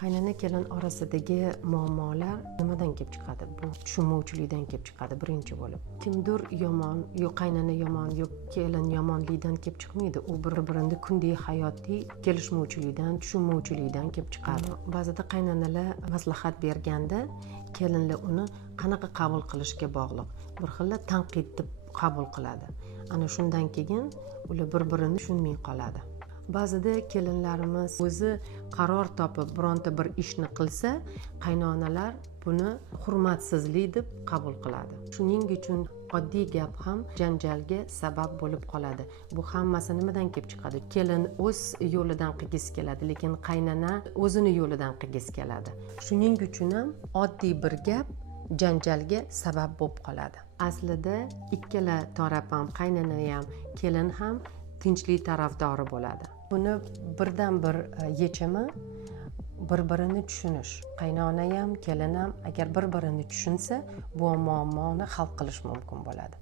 Qaynona kelin orasidagi muammolar nimadan kelib chiqadi? Bu tushunmovchilikdan kelib chiqadi birinchi bo'lib. Kimdir yomon, yo qaynona yomon, yo kelin yomonlikdan kelib chiqmaydi. U bir-birini kundalik hayotiy kelishmovchilikdan, tushunmovchilikdan kelib chiqadi. Ba'zida qaynonalar maslahat berganda kelinlar uni qanaqa qabul qilishga bog'liq. Bir xil tanqid deb qabul qiladi. Ana shundan keyin ular bir-birini tushunmay qoladi. Ba'zida kelinlarimiz o'zi qaror topib bironta bir ishni qilsa, qaynonalar buni hurmatsizlik deb qabul qiladi. Shuning uchun oddiy gap ham janjalga sabab bo'lib qoladi. Bu hammasi nimadan kelib chiqadi? Kelin o'z yo'lidan qilgisi keladi, lekin qaynona o'zini yo'lidan qilgisi keladi. Shuning uchun ham oddiy bir gap janjalga sabab bo'lib qoladi. Aslida ikkala taraf ham, qaynona ham, kelin ham tinchlik tarafdori bo'ladi. Buni birdan bir yechimi bir-birini tushunish. Qaynona ham, kelin ham agar bir-birini tushunsa, bu muammoni hal qilish mumkin bo'ladi.